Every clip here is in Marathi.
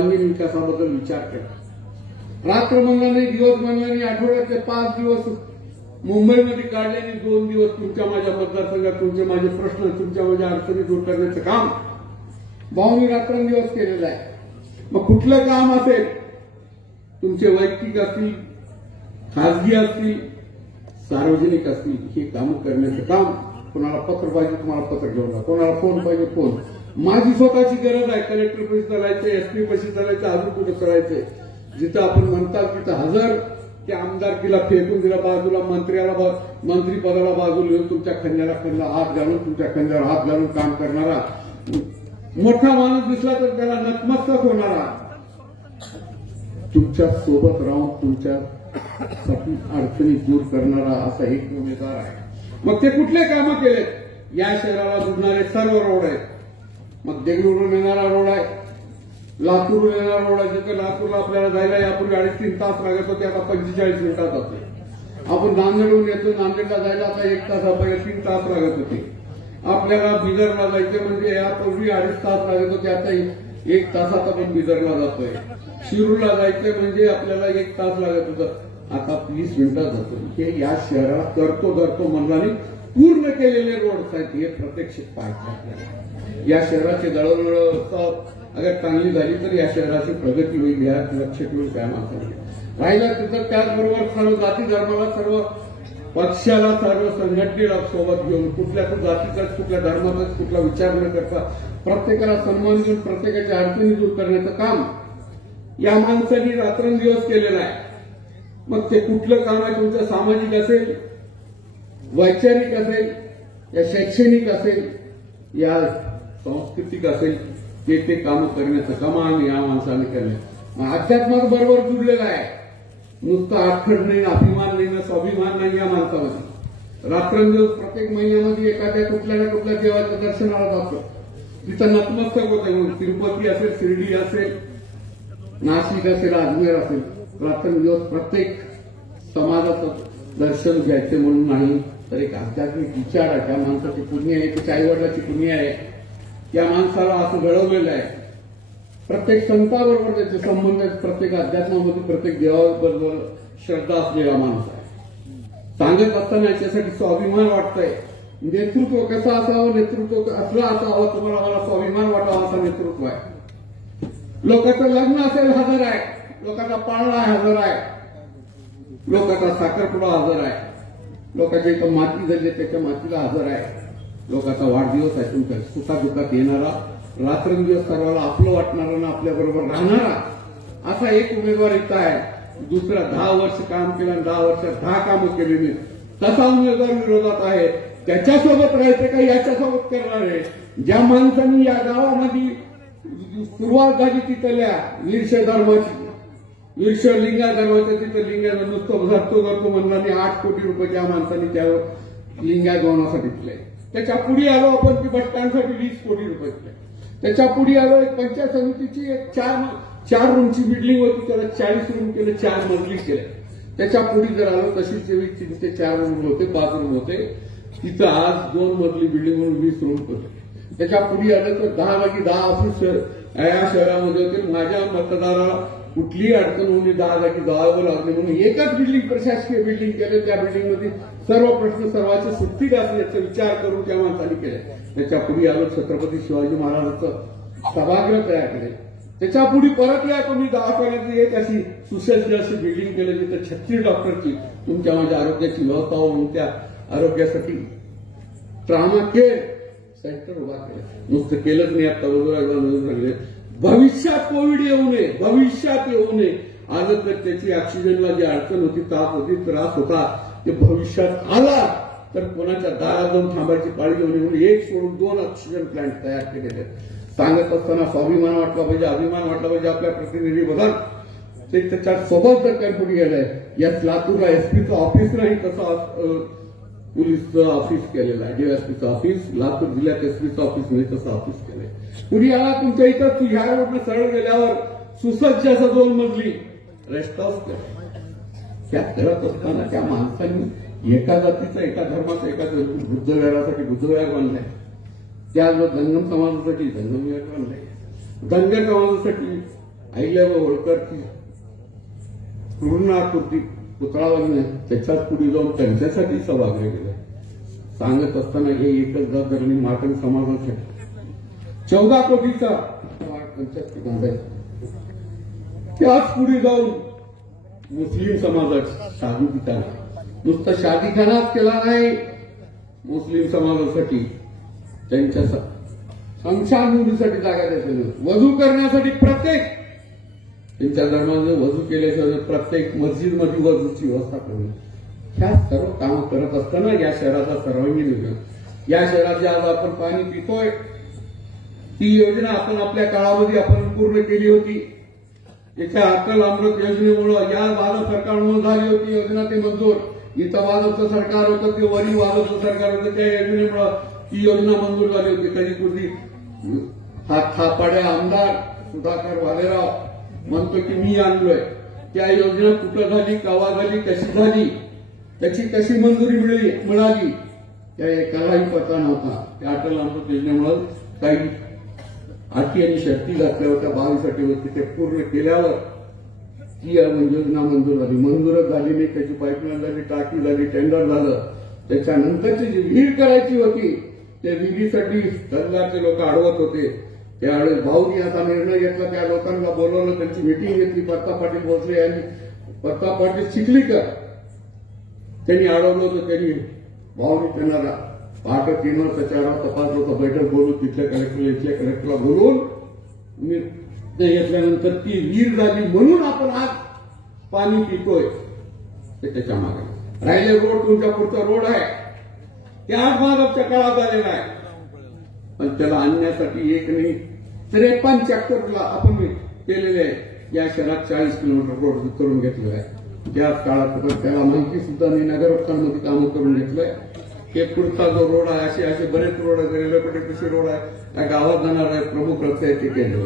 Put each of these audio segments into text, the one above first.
विकासाबद्दल विचार करा. रात्र म्हणला नाही, दिवस म्हणला नाही, आठवड्यातले 5 दिवस मुंबईमध्ये काढल्याने 2 दिवस तुमच्या माझ्या मतदारसंघात तुमचे माझे प्रश्न, तुमच्या माझ्या अडचणी दूर करण्याचं काम भाऊनी रात्रंदिवस केलेलं आहे. मग कुठलं काम असेल, तुमचे वैयक्तिक असतील, खासगी असतील, सार्वजनिक असतील, हे काम करण्याचं काम. कोणाला पत्र पाहिजे तुम्हाला पत्र घेऊन जा, कोणाला फोन पाहिजे फोन. माझी स्वतःची गरज आहे, कलेक्टर पैसे चालायचे, एसपी पैसे चालायचे, अजून कुठे करायचे. जिथं आपण म्हणतात तिथं हजर, त्या आमदारकीला फेकून दिला बाजूला, मंत्रीपदाला बाजूला येऊन तुमच्या खांद्याला हात घालून, तुमच्या खांद्यावर हात घालून काम करणारा मोठा माणूस दिसला तर त्याला नतमस्तक होणारा, तुमच्या सोबत राहून तुमच्या अडचणी दूर करणारा असा एक उमेदवार आहे. मग ते कुठले कामं केलेत? या शहराला जोडणारे सर्व रोड आहेत. मग देगलूरून येणारा रोड आहे, लातूरून येणारा रोड आहे. जिथे लातूरला आपल्याला जायला यापूर्वी 2.5-3 तास लागत होते, आता 45 मिनिटात जाते. आपण नांदेडहून येतो, नांदेडला जायला आता 1 तास, पहिले 3 तास लागत होते. आपल्याला बिदरला जायचे म्हणजे यापूर्वी 2.5 तास लागत होते, आता 1 तासात आपण बिदरला जातोय. शिरूरला जायचं म्हणजे आपल्याला 1 तास लागत होतं, आता 20 मिनिटात जातो. हे या शहराला करतो म्हणल्याने पूर्ण केलेले रोड आहेत. हे प्रत्यक्ष पाहायचे आपल्याला. या शहराची दळणवळण अगर चांगली झाली तर या शहराची प्रगती होईल, या लक्ष ठेवून काय मागतात. राहिला तिथं त्याचबरोबर सर्व जाती धर्माला, सर्व पक्षाला, सर्व संघटनेला सोबत घेऊन, कुठल्या जातीचाच, कुठल्या धर्माचाच कुठला विचार न करता प्रत्येकाला सन्मान देऊन प्रत्येकाच्या अडचणी दूर करण्याचं काम या माणसांनी रात्रंदिवस केलेलं आहे. मग ते कुठलं काम आहे, तुमचं सामाजिक असेल, वैचारिक असेल, या शैक्षणिक असेल, या सांस्कृतिक असेल, ते काम करण्याचं कमान या माणसाने केलं. अध्यात्मात बरोबर जुडलेलं आहे. नुसतं आखड नाही, अभिमान नाही ना, स्वाभिमान नाही या माणसामध्ये. रात्रंदिवस प्रत्येक महिन्यामध्ये एखाद्या कुठल्या ना कुठल्या देवाच्या दर्शनाला जातो, तिथं नतमस्तक होते. मग तिरुपती असेल, शिर्डी असेल, नाशिक असेल, अजमेर असेल, रात्रंदिवस प्रत्येक समाजाचं दर्शन घ्यायचं म्हणून नाही, तर एक आध्यात्मिक विचार आहे. त्या माणसाची पुण्य आहे, त्याच्या आईवडिलाची पुण्य आहे. या माणसाला असं घडवलेलं आहे. प्रत्येक संताबरोबर त्याचे संबंध आहेत, प्रत्येक अध्यात्मामध्ये, प्रत्येक देवाबरोबर श्रद्धा असलेला माणूस आहे. सांगत असताना याच्यासाठी स्वाभिमान वाटतंय. नेतृत्व कसं असावं, नेतृत्व असलं असावं, तुम्हाला मला स्वाभिमान वाटावा असा नेतृत्व आहे. लोकांचं लग्न असेल हजर आहे, लोकांचा पाळणा हजर आहे, लोकांचा साखरपुडा हजर आहे, लोकांच्या इथं माती झाली त्याच्या मातीला हजर आहे, लोकांचा वाढदिवस आहे, तुमच्या सुखादुखात येणारा, रात्रंदिवस सर्वाला आपलं वाटणारा ना आपल्याबरोबर राहणारा असा एक उमेदवार इथं आहे. दुसरा 10 वर्ष काम केलं, 10 वर्षात 10 कामं केलेली, तसा उमेदवार विरोधात आहे. त्याच्यासोबत राहायचं का याच्यासोबत करणार आहे? ज्या माणसांनी या गावामध्ये सुरुवात झाली तिथल्या वीरशैव धर्माची, वीरशैव लिंगा धर्माचं, तिथं लिंगाचं नुसतं धरतो म्हणला नाही. 8 कोटी रुपये त्या माणसांनी त्या लिंगागवनासाठी दिले. त्याच्या पुढे आलो आपण की बस स्टँडसाठी 20 कोटी रुपये दिले. त्याच्या पुढे आलो एक पंचायत समितीची एक 4 रूमची बिल्डिंग होती, त्याला 40 रूम केलं, 4 मजली केले. त्याच्या पुढे जर आलो तशी तिथे 4 रूम होते, 5 रूम होते, तिथं आज 2 मजली बिल्डिंग म्हणून 20 रूम होते. त्याच्या पुढे आलं तर 10 जागी 10 ऑफिस या शहरामध्ये होते. माझ्या मतदाराला कुठलीही अडचण होऊन 10 जागी जावं लागले म्हणून एकच बिल्डिंग, प्रशासकीय बिल्डिंग केलं. त्या बिल्डिंगमध्ये सर्व प्रश्न सर्वांचे सुट्टीत असले याचा विचार करून त्या माणसाने केले. त्याच्या पुढे आलो छत्रपती शिवाजी महाराजांचं सभागृह तयार केले. त्याच्या पुढे परत या तुम्ही दवाखान्याची एक अशी सुसज्ज अशी बिल्डिंग केली, तिथं 36 डॉक्टरची तुमच्या माझ्या आरोग्याची व्यवस्था होऊन त्या आरोग्यासाठी ट्रॉमा केअर सेंटर उभा केलं. नुसतं केलंच नाही, आता वगैरे भविष्यात कोविड येऊ नये, भविष्यात येऊ नये. आलं तर त्याची ऑक्सिजनला जी अडचण होती, ताप होती, त्रास होता, ते भविष्यात आला तर कोणाच्या दारात जाऊन थांबायची पाळी घेऊन म्हणून 1 सोडून 2 ऑक्सिजन प्लांट तयार केलेले. सांगत असताना स्वाभिमान वाटला पाहिजे, अभिमान वाटला पाहिजे. आपल्या प्रतिनिधी बघा ते त्याच्या सोबत जर काही पुढे गेलंय. यात लातूरला एसपीचं ऑफिस नाही, तसं पोलीसचं ऑफिस केलेलं आहे. डीएसपीचं ऑफिस, लातूर जिल्ह्यात एसपीचं ऑफिस नाही, तसं ऑफिस केलंय. पुढे आला तुमच्या इथं ह्या रोडनं सरळ गेल्यावर सुसज्ज असं 2 मजली रेस्ट हाऊस केलं. त्या करत असताना त्या माणसांनी एका जातीचा, एका धर्माचा, एका बुद्धविहारासाठी बुद्धविहार बांधलाय. त्या धनगर समाजासाठी धनगर विहार बांधलाय. धनगर समाजासाठी अहिल्याबाई होळकरची पूर्णाकृती पुतळा बांधणे त्याच्याच पुढे जाऊन त्यांच्यासाठी सभागृह केलं. सांगत असताना हे एकच धरणी मार्कंड समाजासाठी 14 कोटीचा त्याच पुढे जाऊन मुस्लिम समाजाची शादीखाना, नुसतं शादीखानाच केला नाही, मुस्लिम समाजासाठी त्यांच्या स्मशानभूमीसाठी जागा द्यायची, वजू करण्यासाठी प्रत्येक त्यांच्या धर्माने वजू केल्याशिवाय प्रत्येक मस्जिदमध्ये वजूची व्यवस्था करणं, ह्या सर्व कामं करत असताना या शहराचा सर्वांगीण विकास, या शहरात जे आज आपण पाणी पितोय ती योजना आपण आपल्या काळामध्ये आपण पूर्ण केली होती. याच्या अटल अमृत योजनेमुळे या भारत सरकारमुळे झाली होती योजना ती मंजूर. इथं भाजपचं सरकार होतं ते वरील भाजपचं सरकार होतं त्या योजनेमुळे ती योजना मंजूर झाली होती. कधी पूर्वी हा थापाड्या आमदार सुधाकर भालेराव म्हणतो की मी आणलोय, त्या योजना कुठं झाली, केव्हा झाली, कशी झाली, त्याची कशी मंजुरी मिळाली त्या एकालाही पत्ता नव्हता. त्या अटल अमृत योजनेमुळे काही अटी आणि शर्ती घातल्या होत्या 22 अटीवरती, ते पूर्ण केल्यावर ती योजना मंजूर झाली. मंजूरच झाली नाही, त्याची पाईपलाईन झाली, टाकी झाली, टेंडर झालं. त्याच्यानंतरची जी विहीर करायची होती त्या विहिरीसाठी सरकारचे लोक अडवत होते. त्यावेळेस भाऊनी असा निर्णय घेतला, त्या लोकांना बोलवलं, त्यांची मिटिंग घेतली. पत्ता पाटील भोसले यांनी, पत्ता पाटील चिखलीकर त्यांनी अडवलं होतं. त्यांनी भाऊनी त्यांना पहाटे 3 वाजता 4 वाजता 5 वाजता बैठक बोलून तिथल्या कलेक्टरला इथल्या कलेक्टरला बोलवून निर्णय घेतल्यानंतर ती विहीर झाली. म्हणून आपण आज पाणी पितोय. त्याच्या मागे राहिले रोड, तुमच्या पुढचा रोड आहे ते आज भाजपच्या काळात आलेला आहे, पण त्याला आणण्यासाठी एक नाही 53 चॅप्टरला आपण केलेले आहे. या शहरात 40 किलोमीटर रोड करून घेतलेला आहे. त्याच काळात त्याला माहिती सुद्धा नाही. नगरपालिकांमध्ये कामं करून घेतलंय. हे पुढचा जो रोड आहे, असे बरेच रोड आहे, रेल्वेपट्टीपाशी रोड आहे, त्या गावात जाणार आहे, प्रमुख रस्ते आहेत ते केले.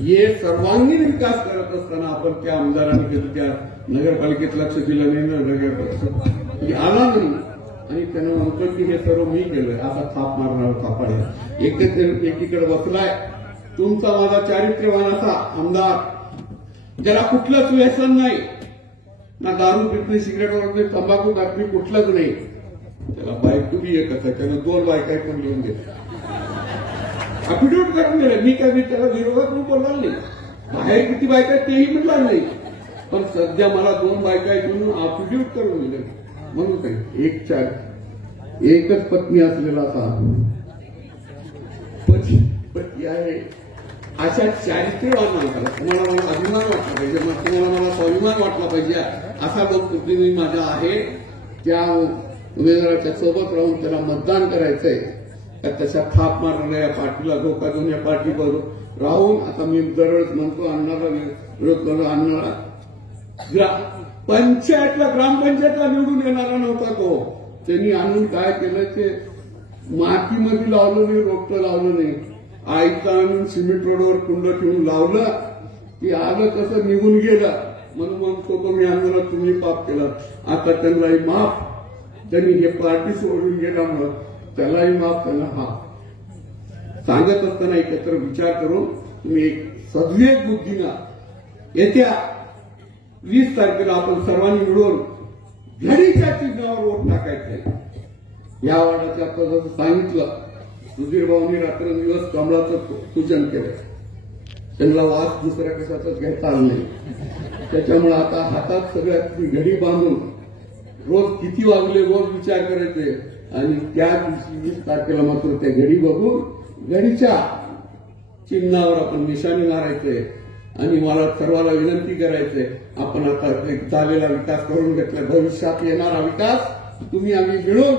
हे सर्वांगीण विकास करत असताना आपण त्या आमदारांनी कधी त्या नगरपालिकेत लक्ष दिलं नाही, नगरपालिका आला नाही आणि त्यानं म्हणतो की हे सर्व मी केलंय. असा थाप मारणार थापाड्या एकीकडे बसलाय. तुमचा माझा चारित्र्यवान असा आमदार, ज्याला कुठलंच व्यसन नाही, ना दारू पिकणी, सिगरेट वगैरे, तंबाखू कापणी, कुठलंच नाही. त्याला बायको बी एकच आहे, त्यानं 2 बायका पण लिहून घेतल्या, अफिडेव्हिट करून दिलं. मी त्याला विरोधात बोलणार नाही, बाहेर किती बायका तेही म्हणणार नाही, पण सध्या मला 2 बायका म्हणून अफिडेव्हिट करून दिलं. म्हणून काही एकच पत्नी असलेला असा पती आहे. अशा चारित्र्यवान माणसाला तुम्हाला अभिमान वाटला पाहिजे, तुम्हाला मला स्वाभिमान वाटला पाहिजे. असा लोकप्रतिनिधी माझा आहे. त्या उमेदवाराच्या सोबत राहून त्याला मतदान करायचंय. तशा थाप मारणाऱ्या या पार्टीला धोका देऊन या पार्टीबरोबर राहून आता मी दरवेळेस म्हणतो आणणारा विरोध करून आणणारा पंचायतला, ग्रामपंचायतला निवडून येणारा नव्हता तो. त्यांनी आणून काय केलं ते मातीमध्ये लावलं नाही, रोपटं लावलं नाही, आईचं आणून सिमेंट रोडवर कुंड ठेवून लावलं की आलं कसं निघून गेलं. म्हणून म्हणतो तो मी आंदोलन तुम्ही पाप केलं. आता त्यांनाही माफ, त्यांनी हे पार्टी सोडून गेल्यामुळं त्यालाही माफ, त्यांना हा सांगत असताना एकत्र विचार करून तुम्ही एक सद्विवेक बुद्धीनं येत्या 20 तारखेला आपण सर्वांनी मिळून घडीच्या चिन्हावर वोट टाकायचंय. या वार्डाचे आता जसं सांगितलं, सुधीर भाऊंनी रात्रंदिवस कमळाचं पूजन केलं. त्यांना वास दुसऱ्या कशाचाच घ्यायचा आला नाही. त्याच्यामुळे आता हातात सगळ्यात घडी बांधून रोज किती वाजले रोज विचार करायचे आणि त्या दिवशी 20 तारखेला मात्र त्या घडी बघून घडीच्या चिन्हावर आपण निशाणी मारायचंय. आणि मला सर्वांना विनंती करायचंय, आपण आता झालेला विकास करून घेतला, भविष्यात येणारा विकास तुम्ही आम्ही मिळून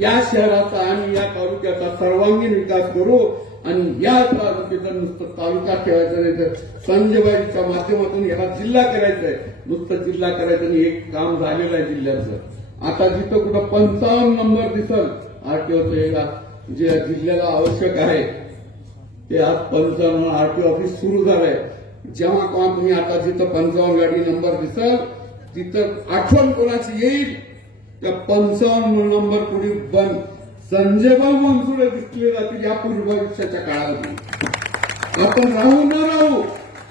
या शहराचा आणि या तालुक्याचा सर्वांगीण विकास करू. आणि या तालुक्याचा नुसतं तालुका ठेवायचा नाही तर संजयबाईच्या माध्यमातून याला जिल्हा करायचंय. नुसतं जिल्हा करायचं नाही, एक काम झालेलं आहे जिल्ह्याचं. आता जिथं कुठं 55 नंबर दिसल आरटीओचं जे जिल्ह्याला आवश्यक आहे ते आज 55 आरटीओ ऑफिस सुरू झालंय. जेव्हा केव्हा तुम्ही आता जिथं 55 गाडी नंबर दिसल तिथं आठवण कोणाची येईल त्या 55 नंबर पुढे बंद संजयभाऊ मनसुरे दिसले जातील या पूर्व भविष्याच्या काळामध्ये. आपण राहू न राहू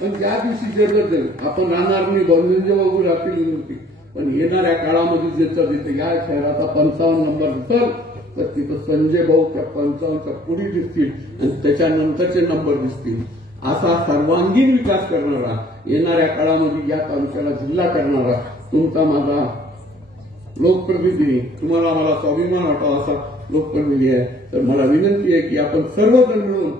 पण ज्या दिवशी जगत आपण राहणार नाही, बंधूंचे बाबू राहतील नव्हती, पण येणाऱ्या काळामध्ये ज्याचं तिथे या शहराचा 55 नंबर दिसल तर तिथं संजय भाऊ त्या 55च्या पुढे दिसतील आणि त्याच्यानंतरचे नंबर दिसतील. असा सर्वांगीण विकास करणारा, येणाऱ्या काळामध्ये या तालुक्याला जिल्हा करणारा तुमचा माझा लोकप्रतिनिधी, तुम्हाला मला स्वाभिमान वाटावा असा लोकप्रतिनिधी आहे. तर मला विनंती आहे की आपण सर्वजण मिळून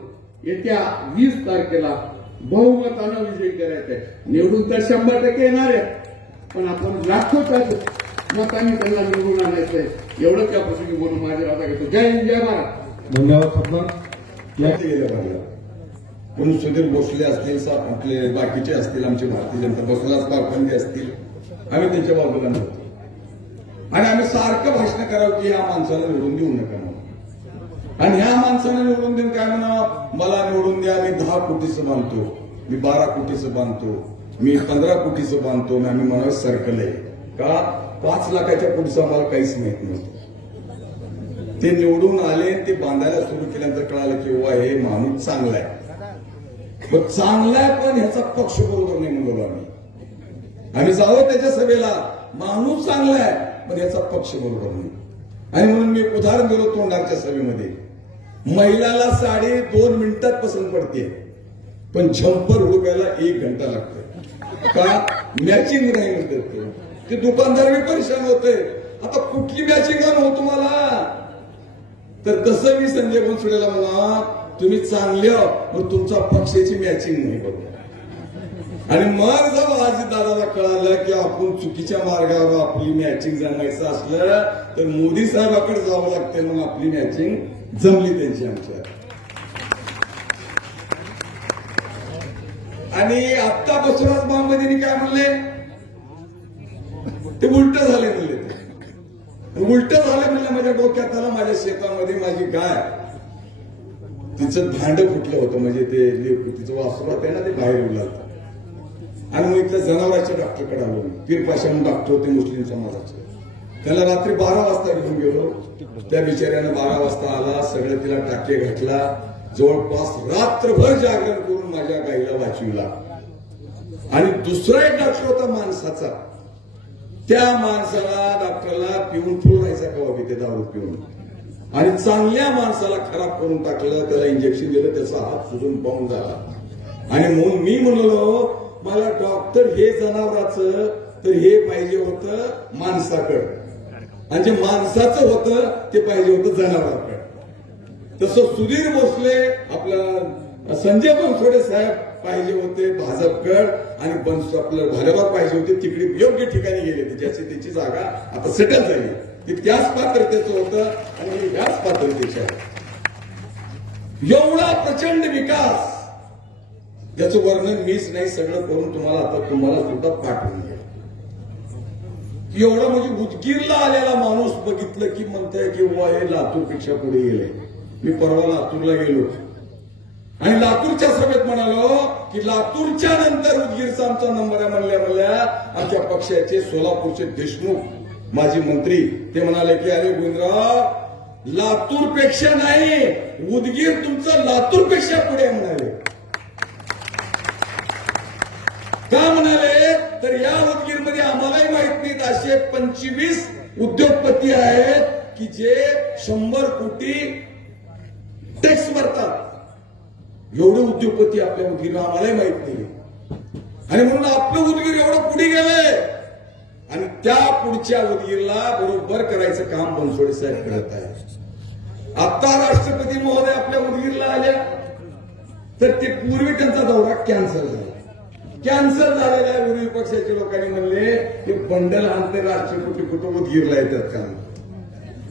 येत्या 20 तारखेला बहुमतानं विजयी करायचं आहे. निवडून तर 100% येणार आहे, पण आपण लाखोच्या मतांनी त्यांना निवडून आणायचं आहे. एवढंच या प्रसंगी बोलून माझे राजा घेतो. जय हिंद, जय महाराज. धन्यवाद. स्वप्न या गेल्या पाहिजे म्हणून सुधीर भोसले असतील, आपले बाकीचे असतील, आमचे भारतीय जनता बसवलास पारखंडे असतील, आम्ही त्यांच्या बाजूला नव्हतो आणि आम्ही सारखं भाषण करावं की या माणसाला निवडून देऊ नका म्हणून. आणि ह्या माणसाला निवडून देऊन काय म्हणा, मला निवडून द्या, मी 10 कोटीचं बांधतो, मी 12 कोटीचं बांधतो, मी 15 कोटीचं बांधतो. आम्ही म्हणावं सर्कल आहे का 5 लाखाच्या पुढचं आम्हाला काहीच माहित नव्हतं. ते निवडून आले, ते बांधायला सुरू केल्यानंतर कळालं की वा हे माणूस चांगला आहे. मग चांगला आहे पण ह्याचा पक्ष बरोबर नाही म्हणलो आम्ही जावं त्याच्या सभेला, माणूस चांगला आहे पण याचा पक्ष बरोबर नाही. आणि म्हणून मी एक उदाहरण दिलं तोंडाच्या सभेमध्ये, महिलाला साडी 2 मिनिटात पसंत पडते पण झंपर हुडकायला 1 घंटा लागतो का मॅचिंग नाही म्हणतात. ते दुकानदार बी परेशान होते, आता कुठली मॅचिंग आणू तुम्हाला. तर तसं मी संजय बनसोडेला म्हणा, तुम्ही चांगले पण तुमचा पक्षाची मॅचिंग नाही बरोबर. आणि मग जेव्हा अजितदादाला कळालं की आपण चुकीच्या मार्गावर आपली मॅचिंग जमायचं असलं तर मोदी साहेबांकडे जावं लागते, मग आपली मॅचिंग जमली त्यांची आमच्या. आणि आत्ता बसवराज बांबदीने काय म्हणले, ते उलट झाले म्हणले. उलट झाले म्हणले माझ्या डोक्यात आलं, माझ्या शेतामध्ये माझी गाय, तिचं भांड फुटलं होतं, म्हणजे ते तिचं वासरू आहे ना ते बाहेर येऊ लागतं. आणि मग इथल्या जनावरांच्या डॉक्टरकडे आलो, पीरपाशाहून डॉक्टर होते मुस्लिम समाजाचे. त्याला रात्री 12 वाजता घेऊन गेलो, त्या बिचाऱ्यानं 12 वाजता आला, सगळं तिला टाके घातला, जवळपास रात्रभर जागरण करून माझ्या गाईला वाचविला. आणि दुसरा एक डॉक्टर होता माणसाचा, त्या माणसाला डॉक्टरला पिऊन फुल राहायचा कवा बी ते दारू पिऊन, आणि चांगल्या माणसाला खराब करून टाकलं, त्याला इंजेक्शन दिलं, त्याचा हात सुजून पाहून झाला. आणि म्हणून मी म्हणलो मला डॉक्टर हे जनावराचं तर हे पाहिजे होतं माणसाकडं, आणि जे माणसाचं होतं ते पाहिजे होतं जनावराकडं. तसं सुधीर भोसले आपला संजय बनसोडे साहेब पाहिजे होते भाजपकड, आणि आपलं भाजपा पाहिजे होते तिकडे योग्य ठिकाणी गेले, ज्याची त्याची जागा आता सेटल झाली. ती त्याच पात्रतेचं होतं आणि ह्याच पात्रतेच्या. एवढा प्रचंड विकास त्याचं वर्णन मीच नाही, सगळं करून तुम्हाला आता तुम्हाला सुद्धा पाठवून घ्या. एवढा म्हणजे उदगीरला आलेला माणूस बघितलं की म्हणताय की वा हे लातूरपेक्षा पुढे गेले. मी परवा लातूरला गेलो आणि लातूरच्या सभेत म्हणालो की लातूरच्या नंतर उदगीरचा आमचा नंबर आहे म्हणल्या आमच्या पक्षाचे सोलापूरचे देशमुख माजी मंत्री ते म्हणाले की अरे गोविंदराव लातूरपेक्षा नाही, उदगीर तुमचं लातूरपेक्षा पुढे म्हणाले. का म्हणाले तर या उदगीरमध्ये आम्हालाही माहित नाहीत असे 25 उद्योगपती आहेत की जे 100 कोटी टॅक्स भरतात. एवढे उद्योगपती आपल्या उदगीर आम्हालाही माहित नाही. आणि म्हणून आपलं उदगीर एवढं पुढे गेलंय आणि त्या पुढच्या उदगीरला बरोबर करायचं काम बनसोडे साहेब करत आहे. आता राष्ट्रपती महोदय आपल्या उदगीरला आल्या तर ते पूर्वी त्यांचा दौरा कॅन्सल झाला. कॅन्सल झालेल्या विरोधी पक्षाच्या लोकांनी म्हणले की बंडल आणते राष्ट्रपती कुठं उदगीरला येतात का.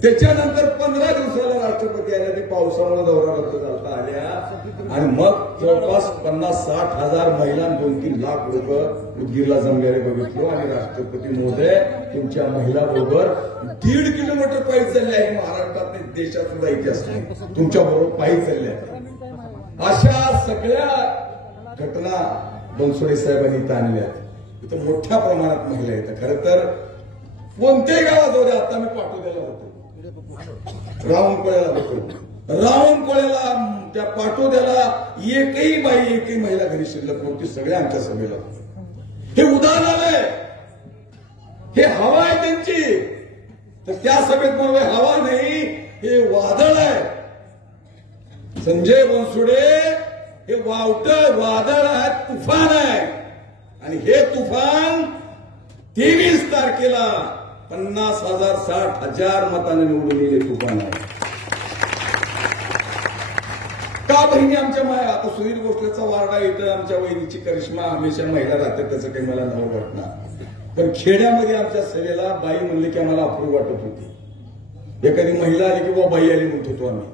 त्याच्यानंतर 15 दिवसाला राष्ट्रपती आल्या, ते पावसामुळे दौरा रद्द झाला आल्या. आणि मग जवळपास 50-60 हजार महिला 2-3 लाख लोक उदगीरला जमलेले बघितलो. आणि राष्ट्रपती महोदय तुमच्या महिला बरोबर 1.5 किलोमीटर पायी चालले आहे. महाराष्ट्रात नाही, देशात सुद्धा इतिहास नाही, तुमच्या बरोबर पायी चालले आहे. अशा सगळ्या घटना बनसोडे साहेबांनी इथं आणल्या. इथं मोठ्या प्रमाणात महिला येतात. खरं तर कोणत्याही गावात होते, आता मी पाठवलेला होतो, रावणकोळ्याला होतो. रावणकोळ्याला त्या पाटोद्याला एकही बाई एकही महिला घरी शिल्लक नव्हती. सगळ्या आमच्या सभेला हे उदाहरण आलंय. हे हवा आहे त्यांची. तर त्या सभेत म्हणून हवा नाही, हे वादळ आहे. संजय बनसोडे हे वावटं वादळ आहे, तुफान आहे. आणि हे तुफान 23 तारखेला 50,000 60,000 मतांनी निवडून येईल. तुफान आहे का बहिणी आमच्या माया. आता सुनील भोसलेचा वार्डा इथं आमच्या वहिनीची करिश्मा हमेशा महिला राहते, त्याचं काही मला नाव वाटणार. पण खेड्यामध्ये आमच्या सभेला बाई म्हणले की आम्हाला अप्रूव वाटत होती. एखादी महिला आली की बाबा बाई आली म्हणत होतो आम्ही.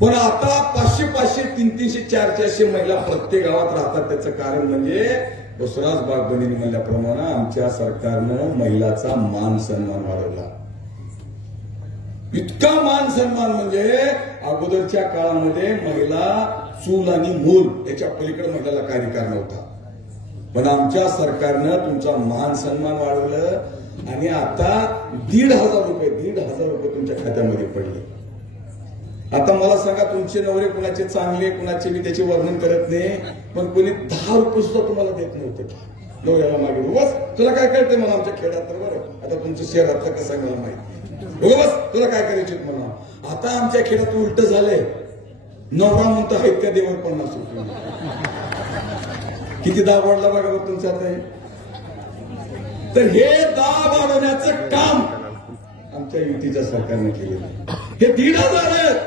पण आता 500-500 300-300 400 महिला प्रत्येक गावात राहतात. त्याचं कारण म्हणजे बसवराज बागबनीने म्हणल्याप्रमाणे आमच्या सरकारनं महिलाचा मान सन्मान वाढवला. इतका मान सन्मान म्हणजे अगोदरच्या काळामध्ये महिला चूल आणि मूल याच्या पलीकडे महिलाला काय अधिकार नव्हता. पण आमच्या सरकारनं तुमचा मान सन्मान वाढवलं आणि आता 1,500 रुपये तुमच्या खात्यामध्ये पडले. आता मला सांगा, तुमचे नवरे कुणाचे चांगले कुणाचे मी त्याचे वर्णन करत नाही, पण कोणी 10 रुपये सुद्धा तुम्हाला देत नव्हते नवऱ्याला मागे. बस तुला काय कळते मला आमच्या खेड्यात. तर बरं, आता तुमच्या शहरातलं कसं आहे मला माहिती. बस तुला काय करायचे म्हणा. आता आमच्या खेड्यात उलट झालंय. नवरा म्हणतो आहेत का देवर 50 रुपये. किती दाब वाढला बघा बघ तुमच्या आता. तर हे दाब वाढवण्याचं काम आमच्या युतीच्या सरकारने केलेलं. हे 1,500 आहेत.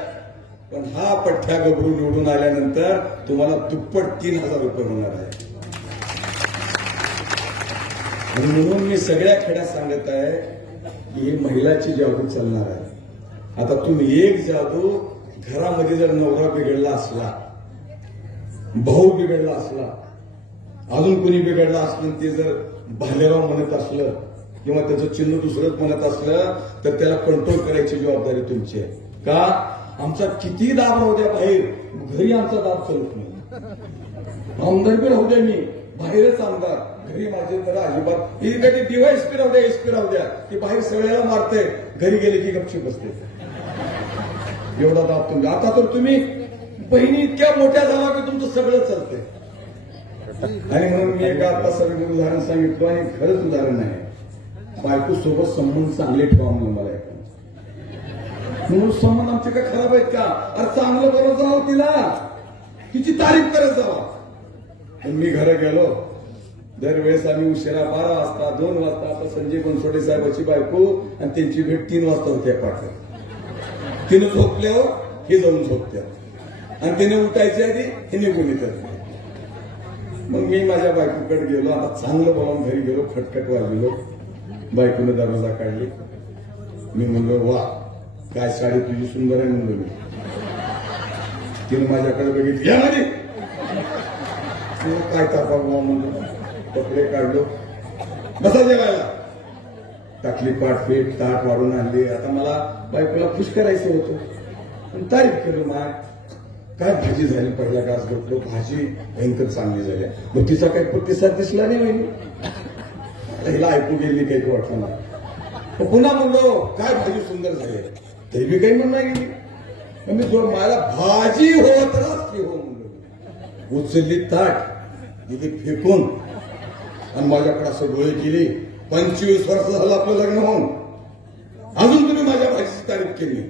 पण हा पठ्ठ्या गबरू निवडून आल्यानंतर तुम्हाला दुप्पट 3,000 रुपये होणार आहे. आणि म्हणून मी सगळ्या खेड्यात सांगत आहे की ही महिलाची जादू चालणार आहे. आता तुम्ही एक जादू घरामध्ये जर नवरा बिघडला असला, भाऊ बिघडला असला, अजून कोणी बिघडला असलं, ते जर भालेराव म्हणत असलं किंवा त्याचं चिन्ह दुसरंच म्हणत असलं तर त्याला कंट्रोल करायची जबाबदारी तुमची आहे. का आमचा किती दाब राहू द्या बाहेर, घरी आमचा दाब चालत नाही. आमदार बी राहू द्या, मी बाहेरच आमदार, घरी माझे तर अजिबात. ही कधी दिवा एसपी राहू द्या, एसपी राहू द्या, ती बाहेर सगळ्याला मारते, घरी गेले की गपची बसते. एवढा दाब तुम्ही. आता तर तुम्ही बहिणी इतक्या मोठ्या झाला की तुमचं सगळं चालतंय. आणि म्हणून मी एका आता सगळं उदाहरण सांगितलं आणि खरंच उदाहरण आहे. बायको सोबत संबंध चांगले ठेवा म्हणून मला ऐका. म्हणून संबंध आमचे काय खराब आहेत का. अरे चांगलं बरोबर जावं, तिला तिची तारीफ करत जावा. पण मी घरी गेलो, दरवेळेस आम्ही उशिरा 12 वाजता 2 वाजता. आता संजय बनसोडे साहेबाची बायको आणि त्यांची भेट 3 वाजता होत्या पाठ. तिने झोपल्यावर हे जाऊन झोपत्या आणि तिने उठायच्या आधी हे निघून येतात. मग मी माझ्या बायकोकडे गेलो. आता चांगलं बोलावून घरी गेलो, खटखट वाजलो. बायकोने दरवाजा काढली. मी म्हणलो वा काय साडी तुझी सुंदर आहे म्हणलो मी. तिने माझ्याकडे बघितली, यामध्ये काय तापा बुवा म्हणलो. कपडे काढलो, बसा जेवायला. टाकली पाठपीठ, ताट वाढून आणली. आता मला बायकोला खुश करायचं होतं पण तारीफ केलं. माय काय भाजी झाली, पहिला घास घेतलो, भाजी भयंकर चांगली झाली. मग तिचा काही प्रतिसाद दिसला नाही वहिनी. हिला ऐकू गेली काही वाटलं नाही. पुन्हा म्हणलो काय भाजी सुंदर झाली, तरी बी काही म्हणणार गेली. मी जो मला भाजी होत राहते हो म्हणलो. उचलली ताट दिली फेकून आणि माझ्याकडे असं डोळे केली. 25 वर्ष झालं आपलं लग्न होऊन, अजून तुम्ही माझ्या भाजीची तारीफ केली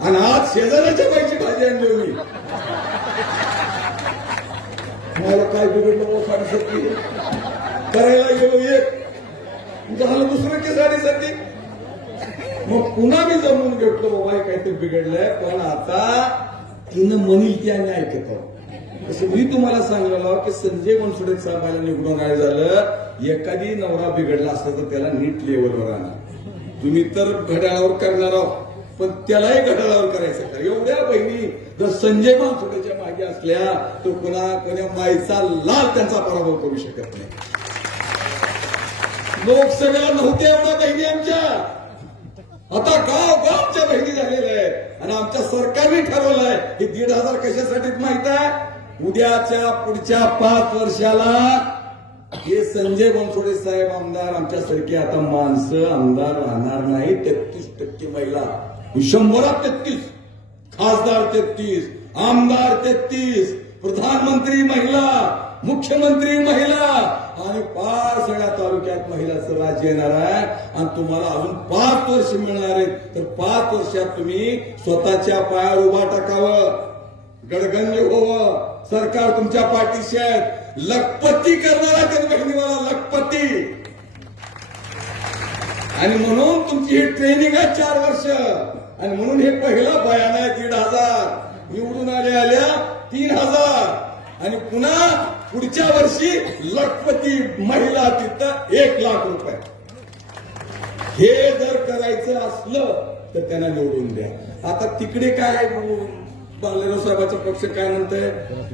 आणि आज शेजाऱ्याच्या बाईची भाजी आणली होती. मला काय बिघडलं साडेसाती करायला गेलो, एक झालं दुसरं की साडेसाती. मग पुन्हा मी जमून घेतलो बाबा हे काहीतरी बिघडलंय. पण आता तिनं म्हणील ती आम्ही ऐकत आहोत. तसं मी तुम्हाला सांगलेलं की संजय बनसोडे साहेबाला निवडून काय झालं, एखादी नवरा बिघडला असता तर त्याला नीट लेवलवर आणा. तुम्ही तर घड्याळावर करणार आहोत पण त्यालाही घड्याळावर करायचं का. एवढ्या बहिणी जर संजय बनसोडेच्या मागे असल्या तर कोण्या माईचा लाल त्यांचा पराभव करू शकत नाही. लोकसभेला नव्हत्या एवढ्या बहिणी आमच्या, आता गाव गावच्या बहिणी झालेल्या आहेत. आणि आमच्या सरकारने ठरवलंय हे 1,500 कशासाठी माहित आहे. उद्याच्या पुढच्या 5 वर्षाला हे संजय बनसोडे साहेब आमदार, आमच्यासारखी आता माणसं आमदार राहणार नाही. 33% महिला, 100 33, खासदार 33, आमदार 33, प्रधानमंत्री महिला, मुख्यमंत्री महिला आणि पार सगळ्या तालुक्यात महिलाचं राज्य येणार आहे. आणि तुम्हाला अजून 5 वर्ष मिळणार आहेत. तर 5 वर्षात तुम्ही स्वतःच्या पायावर उभा टाकावं, गडगंज व्हावं. सरकार तुमच्या पाठीशी आहे. लखपती करणारा त्या बहिणीवाला लखपती. आणि म्हणून तुमची ही ट्रेनिंग आहे 4 वर्ष. आणि म्हणून हे पहिला बयान आहे 1,500. निवडून आल्या 3,000. आणि पुन्हा पुढच्या वर्षी लखपती महिला तिथं 1,00,000 रुपये. हे जर करायचं असलं तर त्यांना निवडून द्या. आता तिकडे काय बालेराव साहेबाचा पक्ष काय म्हणतंय,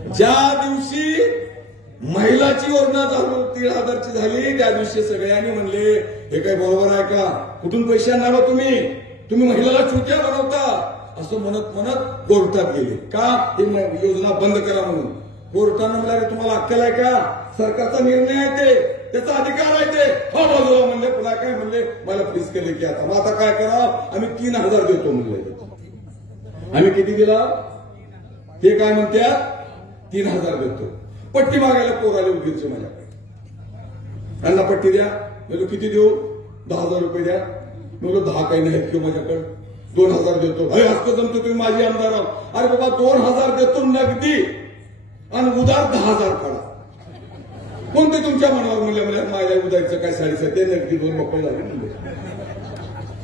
ज्या दिवशी महिलाची योजना 3,000ची झाली त्या दिवशी सगळ्यांनी म्हणले हे काय बरोबर आहे का, कुठून पैसे आणणार हो तुम्ही महिलाला चुक्या बनवता, असं म्हणत म्हणत कोर्टात गेले. का ही योजना बंद करा म्हणून. कोर्टानं म्हणाले तुम्हाला अक्कल आहे का, सरकारचा निर्णय आहे त्याचा अधिकार आहे ते. हो बाजूला म्हणले. पुन्हा काय म्हणले, मला फ्रीज केले की आता मग आता काय करा, आम्ही 3,000 देतो म्हणले. आम्ही किती दिला ते काय म्हणतात, 3,000 देतो. पट्टी मागायला पोराले उगीरचे माझ्याकडे, त्यांना पट्टी द्या. म्हणजे किती देऊ, 10,000 रुपये द्या. म्हणजे 10 काही नाहीत किंवा माझ्याकडे 2,000 देतो. अरे असं जमतो तुम्ही माझी आमदार आहो. अरे बाबा 2,000 देतो नगदी आणि उधार 10,000 काढा. कोणते तुमच्या मनावर म्हणले माझ्या उदारचं काय 7.5 ते नगदी 2 मोकळे झाले म्हणजे.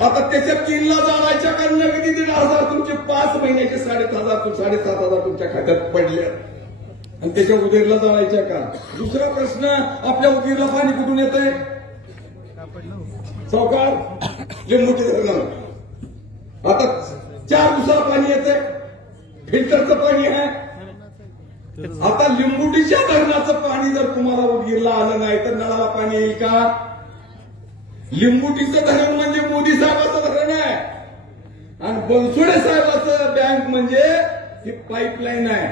आता त्याच्या 3ला जाणायच्या का नगदी 1,500 तुमचे 5 महिन्याचे 7,500 तुमच्या खात्यात पडले आणि त्याच्या उदीरला जाणायच्या का. दुसरा प्रश्न, आपल्या उदीरला पाणी कुठून येतंय, सावकार लिंबूटी धरणावर. आता 4 दिवसाला पाणी येतंय, फिल्टरचं पाणी आहे. आता लिंबुटीच्या धरणाचं पाणी जर तुम्हाला उदगीरला आलं नाही तर नळाला पाणी येईल का. लिंबुटीचं धरण म्हणजे मोदी साहेबाचं धरण आहे आणि बनसोडे साहेबाचं बँक म्हणजे ही पाईपलाईन आहे.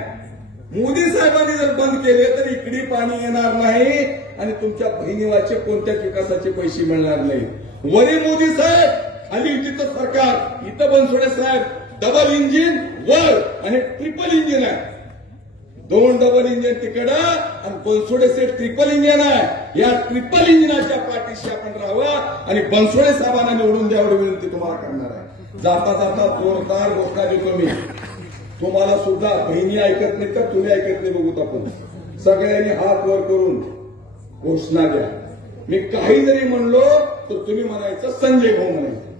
मोदी साहेबांनी जर बंद केले तर इकडे पाणी येणार नाही आणि तुमच्या बहिणीवाचे कोणत्याच विकासाचे पैसे मिळणार नाही. वरी मोदी साहेब, खाली तिथं सरकार, इथं बनसोडे साहेब. डबल इंजिन वर आणि ट्रिपल इंजिन आहे. 2 डबल इंजिन तिकडं आणि बनसोडे सेट ट्रिपल इंजिन आहे. या ट्रिपल इंजिनाच्या पाठीशी आपण राहावं आणि बनसोडे साहेबांना निवडून द्यावी विनंती तुम्हाला करणार आहे. जाता जाता जोरदार घोषणा देतो मी. तुम्हाला सुद्धा बहिणी ऐकत नाही तर तुम्ही ऐकत नाही बघूत आपण. सगळ्यांनी हात वर करून घोषणा द्या. मी काही जरी म्हणलो तर तुम्ही म्हणायचं संजय भाऊ म्हणायचं.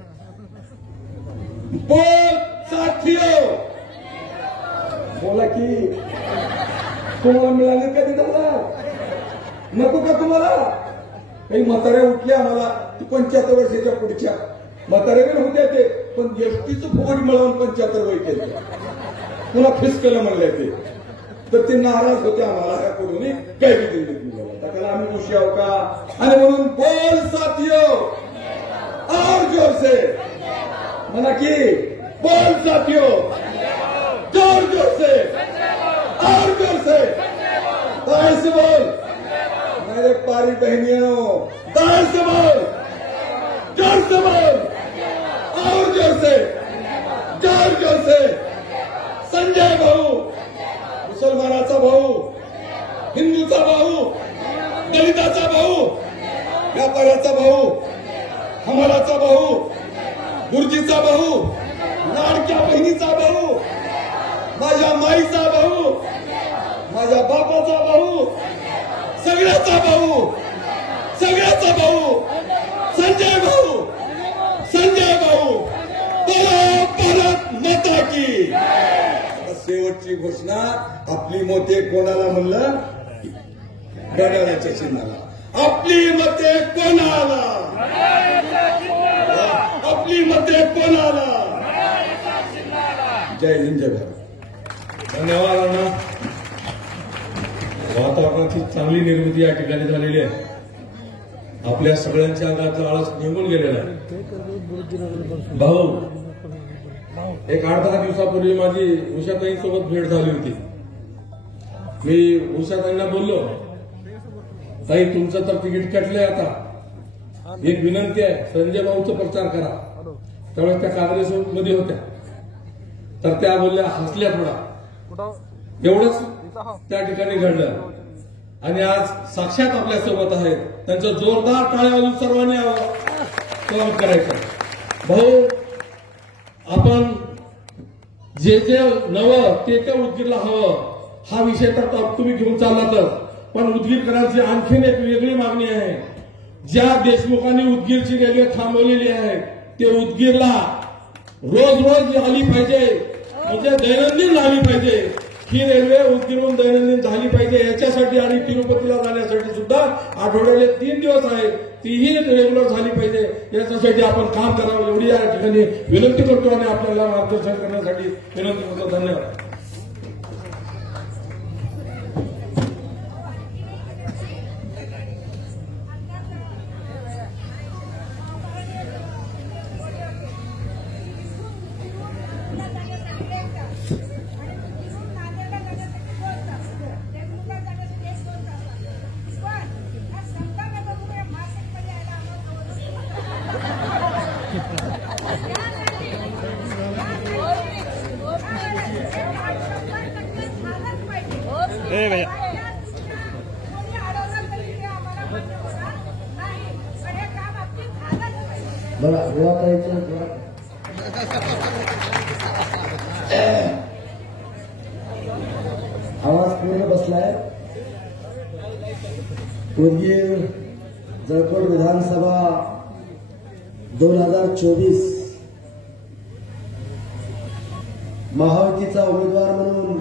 बोल साथियो, बोला की तुम्हाला मिळाले कधी तुम्हाला नको का. तुम्हाला काही म्हाताऱ्या उठल्या आम्हाला 75 वर्षाच्या पुढच्या म्हाताऱ्या पण होत्या ते, पण एसटीचं फुकट मिळवून 75 वय केले, पुन्हा फिसकलं म्हणले ते, तर ते नाराज होते आम्हाला ह्या करून काही दिली त्याला आम्ही खुशी आहो का. आणि म्हणून बोल साथियो और जोर से म्हणा की बोल साथियो, जोर जोर से और जोर से दाएं से बोल. मेरे प्यारी बहनियों, दाएं से बोल, जोर से बोल और जोर से, जोर जोर से. संजय भाऊ, मुसलमानाचा भाऊ, हिंदूचा भाऊ, दलिताचा भाऊ, व्यापाऱ्याचा भाऊ, हमालाचा भाऊ, गुरुजीचा भाऊ, लाडक्या बहिणीचा भाऊ, माझ्या माईचा भाऊ, माझ्या बापाचा भाऊ, सगळ्याचा भाऊ, सगळ्याचा भाऊ, संजय भाऊ, संजय भाऊ. भारत माता की. शेवटची घोषणा, आपली मते कोणाला म्हणलं, घड्याळाच्या चिन्हाला. आपली मते कोणाला, आपली मते कोणाला. जय हिंद, जय भारत. धन्यवाद अण्णा. वातावरणाची चांगली निर्मिती या ठिकाणी झालेली आहे. आपल्या सगळ्यांच्या अंगातला आळस निघून गेलेला आहे. भाऊ, एक 8-10 दिवसापूर्वी माझी उषाताईंसोबत भेट झाली होती. मी उषाताईंना बोललो, ताई तुमचं तर तिकीट कटलंय, आता एक विनंती आहे, संजय भाऊचा प्रचार करा. त्यावेळेस त्या काँग्रेसमध्ये होत्या, तर त्या बोलल्या, हसल्या थोडा. एवढंच त्या ठिकाणी घडलं आणि आज साक्षात आपल्या सोबत आहेत. त्यांचं जोरदार टाळ्या वाजून सर्वांनी स्वागत करायचं. भाऊ, आपण जे नवं ते उदगीरला हवं हा विषय तर तुम्ही घेऊन चाललातच, पण उदगीरकरांची आणखीन एक वेगळी मागणी आहे. ज्या देशमुखांनी उदगीरची रेल्वे थांबवलेली आहे ते उदगीरला रोज आली पाहिजे, म्हणजे दैनंदिन झाली पाहिजे. ही रेल्वे उदगीरहून दैनंदिन झाली पाहिजे याच्यासाठी आणि तिरुपतीला जाण्यासाठी सुद्धा आठवड्याले 3 दिवस आहे तीही रेग्युलर झाली पाहिजे याच्यासाठी आपण काम करावं एवढी या ठिकाणी विनंती करतो आणि आपल्याला मार्गदर्शन करण्यासाठी विनंती करतो. धन्यवाद. बघा आवाज पूर्ण बसलाय. उदगीर जळकोट विधानसभा 2024 महायुतीचा उमेदवार म्हणून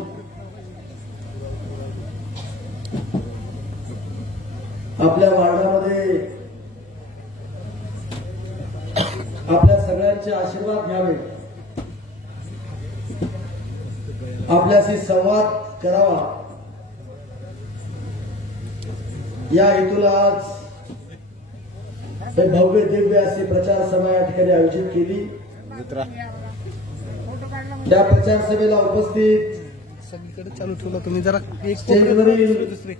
आपल्या वार्डामध्ये आपल्या सगळ्यांचे आशीर्वाद घ्यावे, आपल्याशी संवाद करावा या हेतूला आज भव्य दिव्य अशी प्रचार सभा या ठिकाणी आयोजित केली. त्या प्रचार सभेला उपस्थित सगळीकडे चालू ठेवला तुम्ही जरा एक स्टेजवरील दुसरे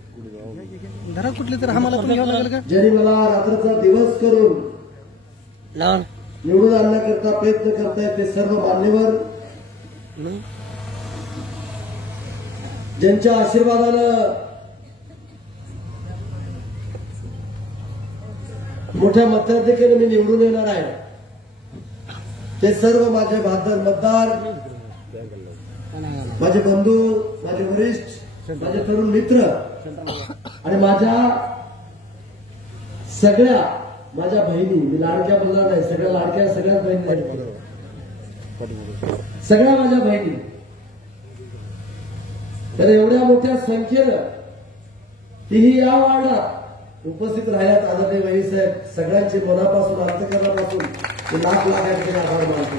धरा कुठले तर आम्हाला पण घ्यावं लागेल का? ज्यांनी मला रात्रीचा दिवस करून निवडून आणण्याकरता प्रयत्न करतायत ते सर्व मान्यवर, ज्यांच्या आशीर्वादानं मोठ्या मताधिक्याने मी निवडून येणार आहे ते सर्व माझे बहादर मतदार, माझे बंधू, माझे वरिष्ठ, माझे तरुण मित्र आणि माझ्या सगळ्या माझ्या बहिणी. मी लाडक्या बोलणार नाही, सगळ्या लाडक्या सगळ्याच बहिणी, सगळ्या माझ्या बहिणी. तर एवढ्या मोठ्या संख्येनं तीही या वार्डात उपस्थित राहिल्यात आदरणीय वहिनीसाहेब, सगळ्यांचे मनापासून अंतःकरणापासून लाख लाख या ठिकाणी आभार मानतो.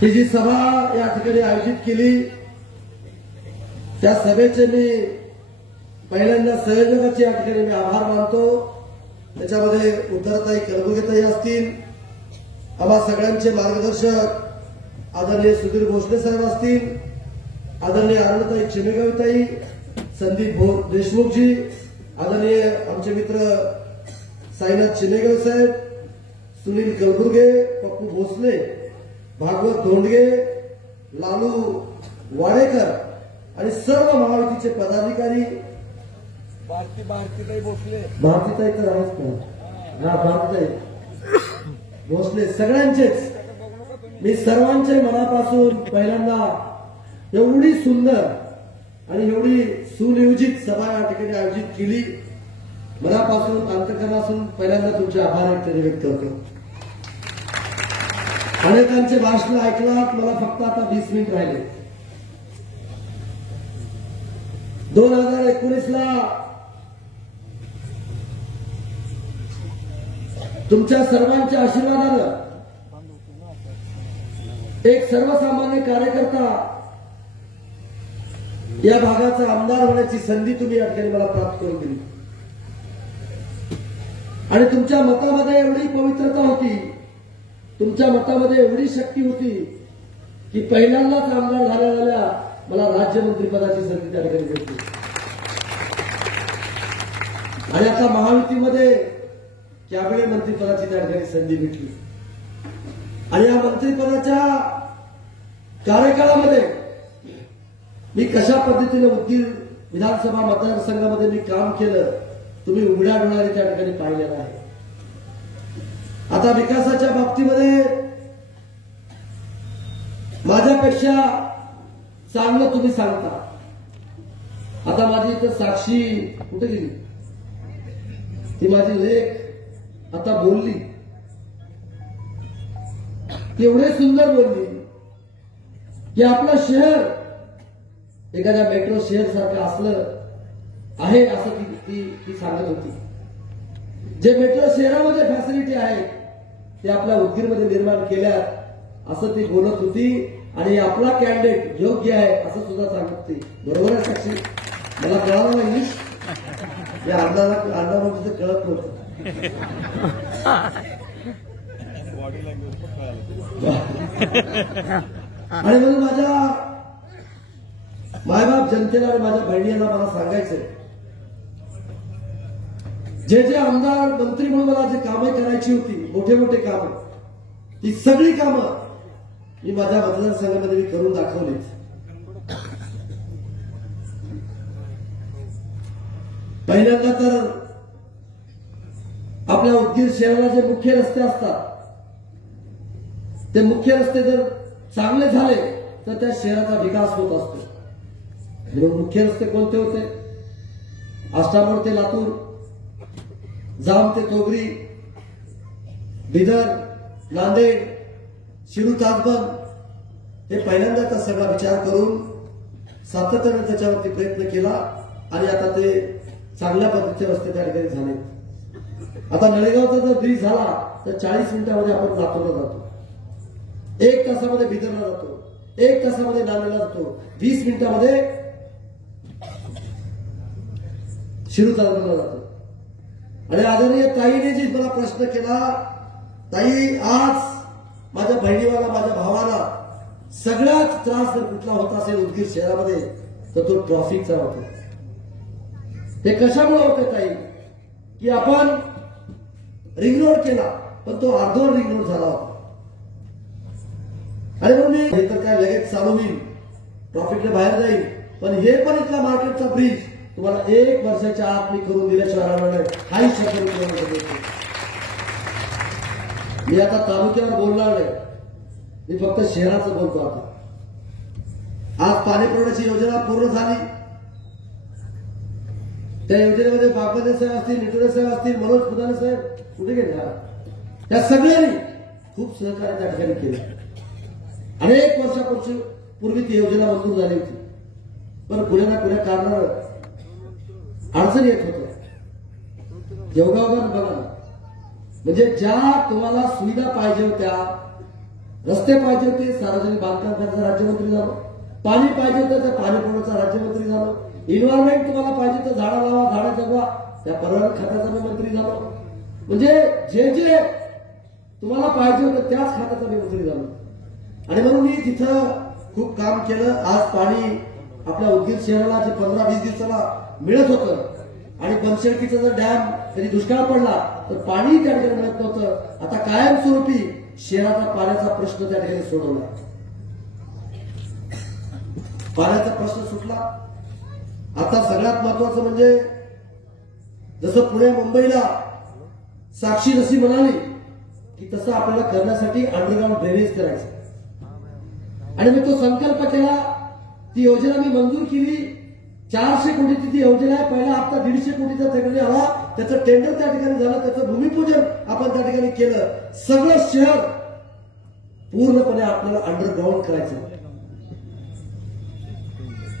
ही जी सभा या ठिकाणी आयोजित केली त्या सभेचे मी पहिल्यांदा संयोजकाचे या ठिकाणी मी आभार मानतो. त्याच्यामध्ये उत्तरताई कलबुर्गेताई असतील, आम्हा सगळ्यांचे मार्गदर्शक आदरणीय सुधीर भोसले साहेब असतील, आदरणीय आनंदताई चिमेगावताई, संदीप देशमुखजी, आदरणीय आमचे मित्र साईनाथ चिमेगाव साहेब, सुनील कलबुर्गे, पप्पू भोसले, भागवत धोंडगे, लालू वाडेकर आणि सर्व महायुतीचे पदाधिकारी. भारतीताई तर आहेच का? भारतीताई भोसले, सगळ्यांचेच मी सर्वांचे मनापासून पहिल्यांदा एवढी सुंदर आणि एवढी सुनियोजित सभा या ठिकाणी आयोजित केली, मनापासून अंतःकरणापासून पहिल्यांदा तुमचे आभार व्यक्त करतो. अनेकांचे भाषण ऐकलात, मला फक्त आता 20 मिनिट राहिले. 2019ला तुमच्या सर्वांच्या आशीर्वादानं एक सर्वसामान्य कार्यकर्ता या भागाचा आमदार होण्याची संधी तुम्ही या ठिकाणी मला प्राप्त करून दिली आणि तुमच्या मतामध्ये एवढी पवित्रता होती, तुमच्या मतामध्ये एवढी शक्ती होती की पहिल्यांदाच आमदार झाल्या मला राज्यमंत्रीपदाची संधी त्या ठिकाणी भेटली आणि आता महायुतीमध्ये कॅबिनेट मंत्रीपदाची त्या ठिकाणी संधी भेटली आणि या मंत्रिपदाच्या कार्यकाळामध्ये मी कशा पद्धतीने उदगीर विधानसभा मतदारसंघामध्ये मी काम केलं तुम्ही उघड्या डोळ्याने त्या ठिकाणी पाहिलेलं आहे. आता विकासाच्या बाबतीमध्ये माझ्यापेक्षा चांगलं तुम्ही सांगता. आता माझी इथं साक्षी कुठे गेली, ती माझी लेख आता बोलली, एवढे सुंदर बोलली की आपलं शहर एखाद्या मेट्रो शहर सारखं असलं आहे असं ती सांगत होती. जे मेट्रो शहरामध्ये फॅसिलिटी आहेत ते आपल्या उदगीरमध्ये निर्माण केल्यात असं ती बोलत होती. आणि आपला कॅन्डिडेट योग्य आहे असं सुद्धा सांगत होती. बरोबर आहे साक्षी? मला कळालं नाही इंग्लिश, या अंदाजाचं कळत नव्हतं. आणि म्हणून माझ्या मायबाप जनतेला आणि माझ्या बहिणीला मला सांगायचंय, जे जे आमदार मंत्री म्हणून मला जे कामं करायची होती, मोठे मोठे कामं, ती सगळी कामं मी माझ्या मतदारसंघामध्ये मी करून दाखवली. पहिल्यांदा तर आपल्या उदगीर शहराला जे मुख्य रस्ते असतात ते मुख्य रस्ते जर चांगले झाले तर त्या शहराचा विकास होत असतो. म्हणून मुख्य रस्ते कोणते होते? आष्टामोड ते लातूर, जाम ते तोगरी, बिदर, नांदेड, शिरू ताजबंद, हे पहिल्यांदा सगळा विचार करून सातत्याने त्याच्यावरती प्रयत्न केला आणि आता ते चांगल्या पद्धतीचे रस्ते त्या ठिकाणी झाले. आता नळेगावचा जर ब्रिज झाला तर 40 मिनिटांमध्ये आपण लातूरला जातो, 1 तासामध्ये बिदरला जातो, 1 तासामध्ये नांदेडला जातो, 20 मिनिटांमध्ये शिरू ताजबंदला जातो. आणि आदरणीय ताईने जी मला प्रश्न केला, ताई आज माझ्या बहिणीवाला माझ्या भावाला सगळ्यात त्रास जर कुठला होता असेल उदगीर शहरामध्ये तर तो ट्रॅफिकचा होता. ते कशामुळे होते ताई? की आपण रिंग रोड केला पण तो अर्धवट रिंग रोड झाला होता. आणि म्हणून हे तर काय लगेच चालू होईल, ट्रॅफिकने बाहेर जाईल, पण हे पण इथला मार्केटचा ब्रिज तुम्हाला 1 वर्षाच्या आत मी करून दिल्याशिवाय राहणार नाही. हाही शब्द मी आता तालुक्यावर बोलणार नाही, मी फक्त शहराचं बोलतो. आता आज पाणी पुरवठ्याची योजना पूर्ण झाली. त्या योजनेमध्ये बागवते साहेब असतील, निटोरे साहेब असतील, मनोज खुदाने साहेब कुठे गेले? त्या सगळ्यांनी खूप सहकार्य त्या ठिकाणी केले. अनेक वर्षापूर्वी ती योजना मंजूर झाली होती, पण पुढे ना पुढे कारणानं अडचण येत होत्या. योगायोगानं बघा ना, म्हणजे ज्या तुम्हाला सुविधा पाहिजे होत्या, रस्ते पाहिजे होते, सार्वजनिक बांधकाम खात्याचा राज्यमंत्री झालो, पाणी पाहिजे होतं तर पाणी पुरवठ्याचा राज्यमंत्री झालो, इन्व्हायरमेंट तुम्हाला पाहिजे तर झाडं लावा, झाडं जगवा, त्या पर्यावरण खात्याचा मी मंत्री झालो. म्हणजे जे जे तुम्हाला पाहिजे होतं त्याच खात्याचा मी मंत्री झालो. आणि म्हणून मी तिथं खूप काम केलं. आज पाणी आपल्या उदगीर शहराला जे 15-20 दिवसाला मिळत होतं आणि बनशेळकीचा जर डॅम कधी दुष्काळ पडला तर पाणी त्या ठिकाणी मिळत नव्हतं. आता कायमस्वरूपी शहराचा पाण्याचा प्रश्न त्या ठिकाणी सोडवला, पाण्याचा प्रश्न सुटला. आता सगळ्यात महत्वाचं म्हणजे जसं पुणे मुंबईला साक्षी जशी म्हणाली की तसं आपल्याला करण्यासाठी अंडरग्राऊंड ड्रेनेज करायचं. आणि मी तो संकल्प केला, ती योजना मी मंजूर केली. 400 कोटीची ती योजना आहे. पहिला हप्ता 150 कोटीचा त्याकडे आला, त्याचं टेंडर त्या ठिकाणी झालं, त्याचं भूमिपूजन आपण त्या ठिकाणी केलं. सगळं शहर पूर्णपणे आपल्याला अंडरग्राऊंड करायचं.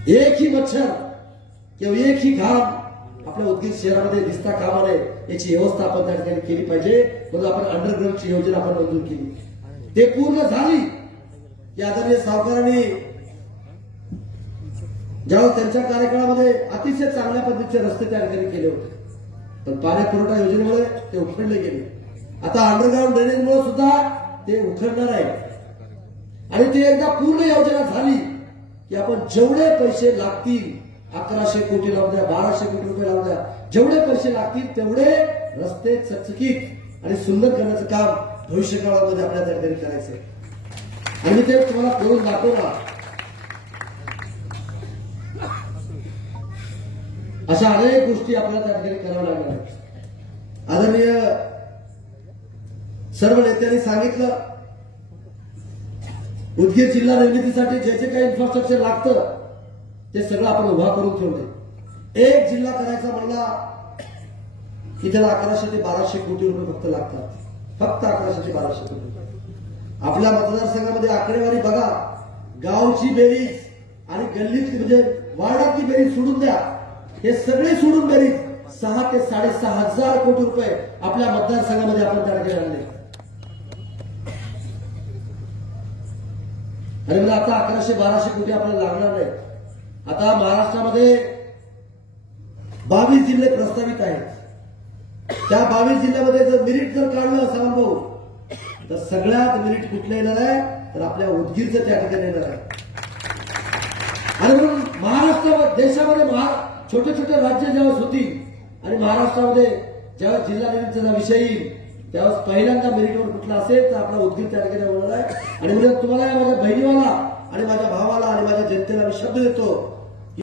एकही मच्छर किंवा एकही घाम आपल्या उदगीर शहरामध्ये दिसता कामा नये याची व्यवस्था आपण त्या ठिकाणी केली पाहिजे. म्हणून आपण अंडरग्राऊंडची योजना आपण मंजूर केली. ते पूर्ण झाली की आदरणीय सावकारांनी ज्यावेळेस त्यांच्या कार्यकाळामध्ये अतिशय चांगल्या पद्धतीचे रस्ते त्या ठिकाणी केले होते, पण पाणी पुरवठा योजनेमुळे ते उखडले गेले. आता अंडरग्राऊंड ड्रेनेजमुळे सुद्धा ते उखडणार आहे. आणि ते एकदा पूर्ण योजना झाली की आपण जेवढे पैसे लागतील, 1100 कोटी लावून द्या, 1200 कोटी रुपये लावून द्या, जेवढे पैसे लागतील तेवढे रस्ते चकचकीत आणि सुंदर करण्याचं काम भविष्यकाळामध्ये आपल्याला त्या ठिकाणी करायचं. आणि मी ते तुम्हाला करून दाखवणार. अशा अनेक गोष्टी आपल्याला त्या ठिकाणी कराव्या लागणार आहेत. आदरणीय सर्व नेत्यांनी सांगितलं, उदगीर जिल्हा निर्मितीसाठी जे जे काही इन्फ्रास्ट्रक्चर लागतं ते सगळं आपण उभा करून ठेवले. एक जिल्हा करायचा म्हणला की त्याला 1100 ते 1200 कोटी रुपये फक्त लागतात. फक्त 1100 ते 1200 कोटी. आपल्या मतदारसंघामध्ये आकडेवारी बघा, गावची बेरीज आणि गल्लीतली म्हणजे वार्डातली बेरीज सोडून द्या, हे सगळे सोडून बेरीज 6 ते 6,500 कोटी रुपये आपल्या मतदारसंघामध्ये आपण त्या ठिकाणी आणले. आणि म्हणजे आता 1100-1200 कोटी आपल्याला लागणार नाही. आता महाराष्ट्रामध्ये 22 जिल्हे प्रस्तावित आहेत. त्या 22 जिल्ह्यामध्ये जर मेरिट जर काढलं सावंत भाऊ, तर सगळ्यात मेरिट कुठलं येणार आहे, तर आपल्या उदगीरचं त्या ठिकाणी येणार आहे. आणि म्हणून महाराष्ट्रामध्ये देशामध्ये छोटे छोटे राज्य ज्यावेळेस होती आणि महाराष्ट्रामध्ये ज्यावेळेस जिल्हा निर्मितीचा विषय येईल त्यावेळेस पहिल्यांदा मेरिटवर कुठला असेल तर आपला उदगीर त्या ठिकाणी होणार आहे. आणि म्हणजे तुम्हाला माझ्या बहिणीवाला आणि माझ्या भावाला आणि माझ्या जनतेला मी शब्द देतो